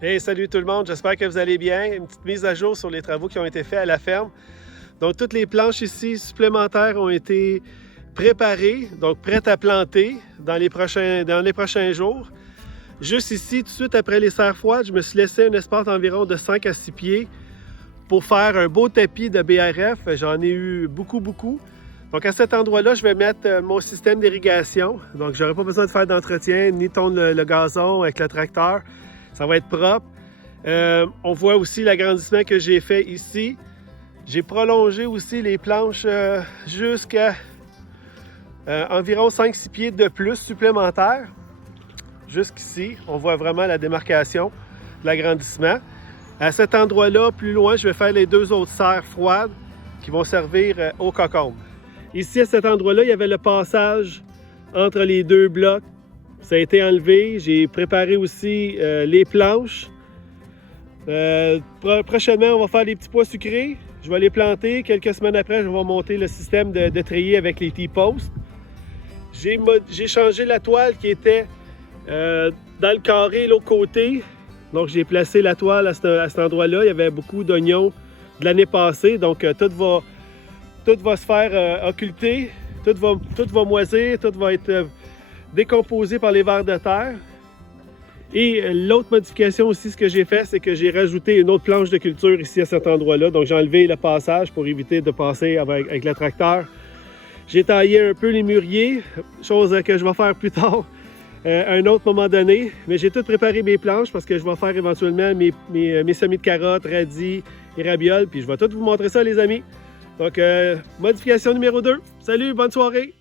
Hey, salut tout le monde, j'espère que vous allez bien. Une petite mise à jour sur les travaux qui ont été faits à la ferme. Donc, toutes les planches ici supplémentaires ont été préparées, donc prêtes à planter dans les prochains jours. Juste ici, tout de suite après les serres froides, je me suis laissé un espace d'environ de 5 à 6 pieds pour faire un beau tapis de BRF. J'en ai eu beaucoup. Donc, à cet endroit-là, je vais mettre mon système d'irrigation. Donc, je n'aurai pas besoin de faire d'entretien ni tondre le gazon avec le tracteur. Ça va être propre. On voit aussi l'agrandissement que j'ai fait ici. J'ai prolongé aussi les planches jusqu'à environ 5-6 pieds de plus supplémentaires. Jusqu'ici, on voit vraiment la démarcation de l'agrandissement. À cet endroit-là, plus loin, je vais faire les deux autres serres froides qui vont servir au cocombe. Ici, à cet endroit-là, il y avait le passage entre les deux blocs. Ça a été enlevé. J'ai préparé aussi les planches. Prochainement, on va faire les petits pois sucrés. Je vais les planter. Quelques semaines après, je vais monter le système de treillis avec les T-posts. J'ai changé la toile qui était dans le carré, l'autre côté. Donc, j'ai placé la toile à cet endroit-là. Il y avait beaucoup d'oignons de l'année passée. Donc, tout va se faire occulter. Tout va moisir. Tout va être décomposé par les vers de terre. Et l'autre modification aussi, ce que j'ai fait, c'est que j'ai rajouté une autre planche de culture ici à cet endroit-là. Donc, j'ai enlevé le passage pour éviter de passer avec le tracteur. J'ai taillé un peu les mûriers, chose que je vais faire plus tard, à un autre moment donné. Mais j'ai tout préparé mes planches parce que je vais faire éventuellement mes semis de carottes, radis et ravioles. Puis je vais tout vous montrer ça, les amis. Donc, modification numéro 2. Salut, bonne soirée!